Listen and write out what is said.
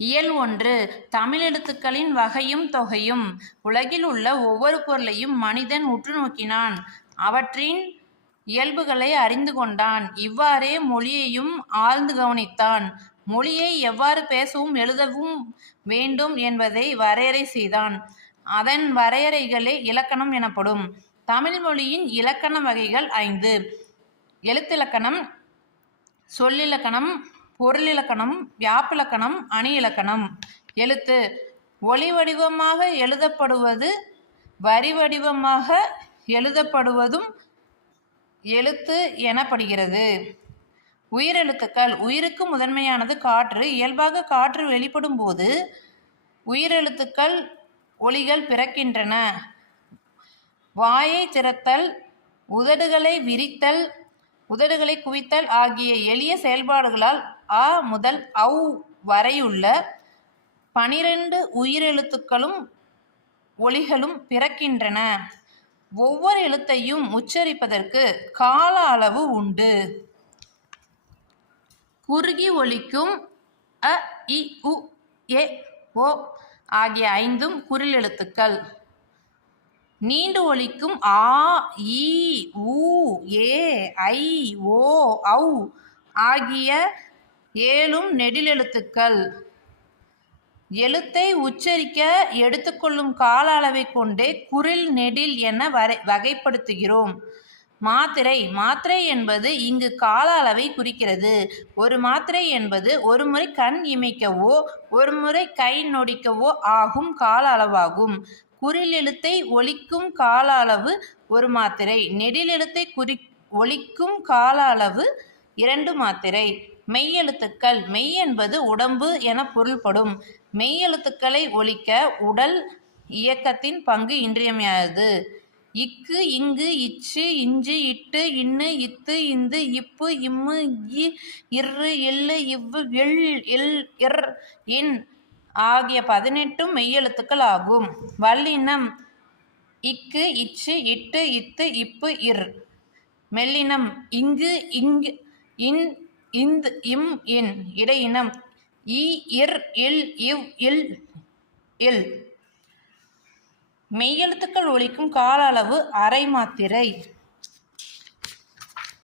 இயல் ஒன்று. தமிழெழுத்துக்களின் வகையும் தொகையும். உலகில் உள்ள ஒவ்வொரு பொருளையும் மனிதன் உற்று நோக்கினான். அவற்றின் இயல்புகளை அறிந்து கொண்டான். இவ்வாறே மொழியையும் ஆழ்ந்து கவனித்தான். மொழியை எவ்வாறு பேசவும் எழுதவும் வேண்டும் என்பதை வரையறை செய்தான். அதன் வரையறைகளே இலக்கணம் எனப்படும். தமிழ் மொழியின் இலக்கண வகைகள் ஐந்து. எழுத்திலக்கணம் சொல்லிலக்கணம் பொருளிலக்கணம் வியாப்பிலக்கணம் அணி இலக்கணம் எழுத்து. ஒளி வடிவமாக எழுதப்படுவது வரி வடிவமாக எழுதப்படுவதும் எழுத்து எனப்படுகிறது. உயிரெழுத்துக்கள். உயிருக்கு முதன்மையானது காற்று. இயல்பாக காற்று வெளிப்படும் போது உயிரெழுத்துக்கள் ஒளிகள் பிறக்கின்றன. வாயை திறத்தல் உதடுகளை விரித்தல் உதடுகளை குவித்தல் ஆகிய எளிய செயல்பாடுகளால் அ முதல் அவ் வரையுள்ள பனிரெண்டு உயிரெழுத்துக்களும் ஒளிகளும் பிறக்கின்றன. ஒவ்வொரு எழுத்தையும் உச்சரிப்பதற்கு கால அளவு உண்டு. குறுகி ஒலிக்கும் அ இ உ ஏ ஓ ஆகிய ஐந்தும் குறில் எழுத்துக்கள். நீண்டு ஒலிக்கும் ஆ ஈ ஊ ஏ ஐ ஓ ஔ ஆகிய ஏழும் நெடிலெழுத்துக்கள் எழுத்தை உச்சரிக்க எடுத்துக்கொள்ளும் கால அளவை கொண்டே குரில் நெடில் என வரை வகைப்படுத்துகிறோம். மாத்திரை மாத்திரை என்பது இங்கு கால அளவை குறிக்கிறது. ஒரு மாத்திரை என்பது ஒரு முறை கண் இமைக்கவோ ஒரு முறை கை நொடிக்கவோ ஆகும் கால அளவாகும். குறிலெழுத்தை ஒழிக்கும் ஒலிக்கும் கால அளவு ஒரு மாத்திரை. நெடிலெழுத்தை குறி ஒலிக்கும் கால அளவு இரண்டு மாத்திரை. மெய்யெழுத்துக்கள் மெய் என்பது உடம்பு என பொருள்படும். மெய்யெழுத்துக்களை ஒலிக்க உடல் இயக்கத்தின் பங்கு இன்றியமையாதது. இக்கு இங்கு இச்சு இஞ்சு இட்டு இன்னு இத்து இந்து இப்பு இம்மு இ இரு இல்லு இவ்வு எள் எல் இர் இன் ஆகிய பதினெட்டும் மெய்யெழுத்துக்கள் ஆகும். வல்லினம் இக்கு இச்சு இட்டு இத்து இப்பு இர். மெல்லினம் இங்கு இங்கு இன் இந்த் இம் இன். இடையினம் இ இர் இல் இவ் இல் இல். மெய்யெழுத்துக்கள் ஒலிக்கும் கால அளவு அரை மாத்திரை.